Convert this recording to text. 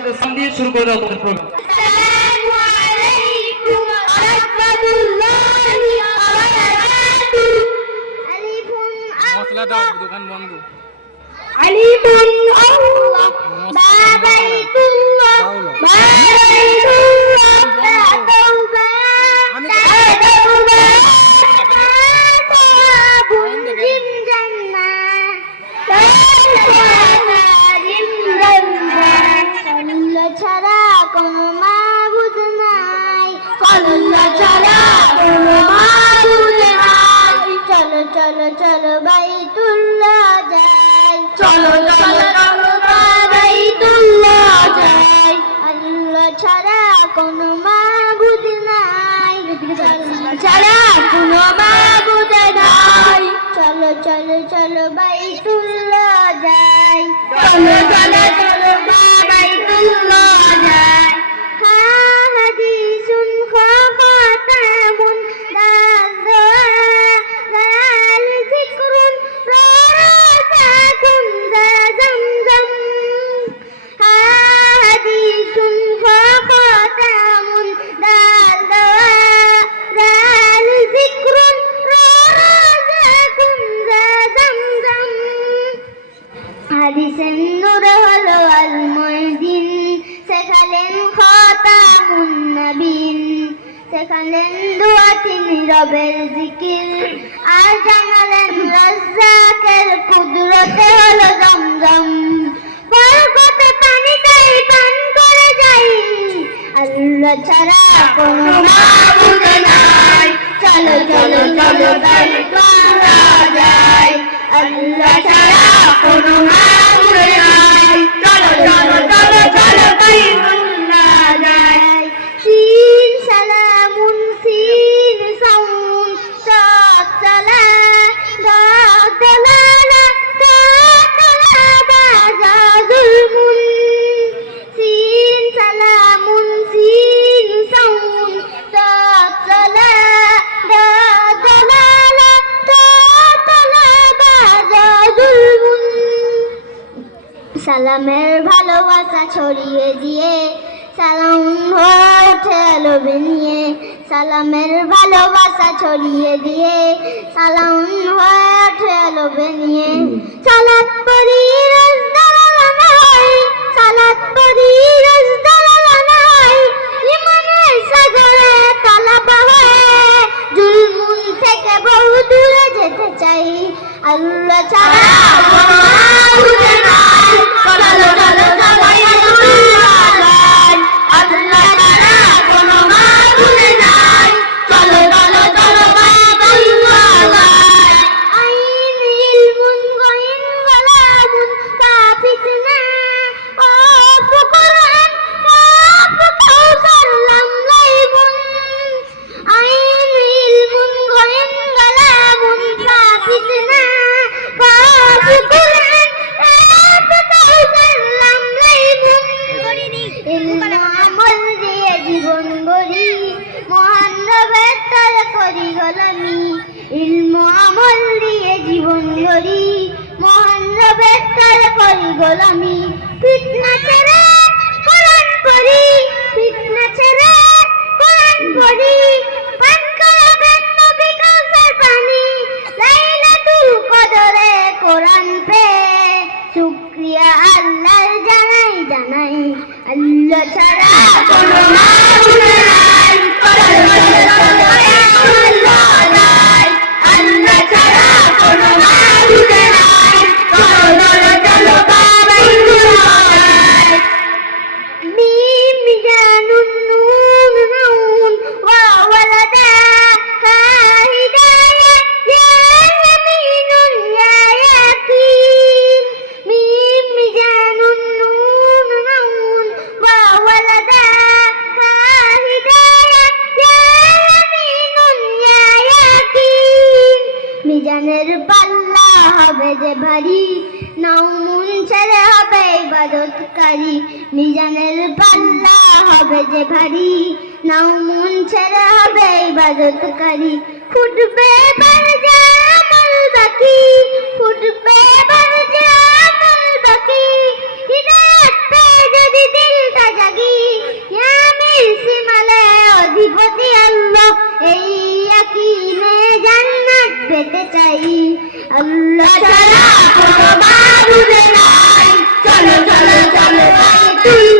সাথে সাম দিয়ে শুরু করে দাও তোমাদের প্রোগ্রাম মশলা দাও দোকান বন্ধ। আলিফুন আল্লাহ। বাবাইতুল্লাহ বাবাইতুল্লাহ ছাড়া কোনো মাবুদ নাই। আল্লাহ ছাড়া কোনো মাবুদ নাই। চলো চলো চলো বাইতুল্লাহ যাই। চলো চলো চলো বাইতুল্লাহ যাই। আল্লাহ ছাড়া কোনো মাবুদ নাই। ছাড়া কোনো মাবুদ নাই। চলো চলো চলো বাইতুল্লাহ সেখালেন দোয়া তিনি রবের জিকির। আর জানালেন রাজ্জাকের কুদরতে হলো জমজম। বরকতে পানি তাই পান করে যাই। আল্লাহ ছাড়া কোনো মাবুদ নাই। চলো চলো। চলো। সালামের ভালোবাসা ছড়িয়ে দিয়ে, সালাম লোভে নিয়ে সালামের ভালোবাসা ছড়িয়ে দিয়ে, সালাম হয়ে লোভে নিয়ে সালাত পরি সালাত পরি ইমানের সাগরে তলাবা হয় থেকে চাই। আল্লাহ ছাড়া কোনো মাবুদ করি গলামি ইলম আমল দিয়ে জীবন গড়ি। মহান রবের তার করি গোলামি, ফিতনা ছেড়ে কোরআন মিজানের পাল্লা হবে যে ভারী। নৌমুন ছেড়ে হবে ইবাদতকারী। মিজানের পাল্লা হবে যে ভারী। নৌমুন ছেড়ে হবে ইবাদতকারী। ফুটবে এবার জামাল বাকি। ফুটবে এবার চাই আল্লাহ ছাড়া কোনো মাবুদ নাই। চলো চলো চলো।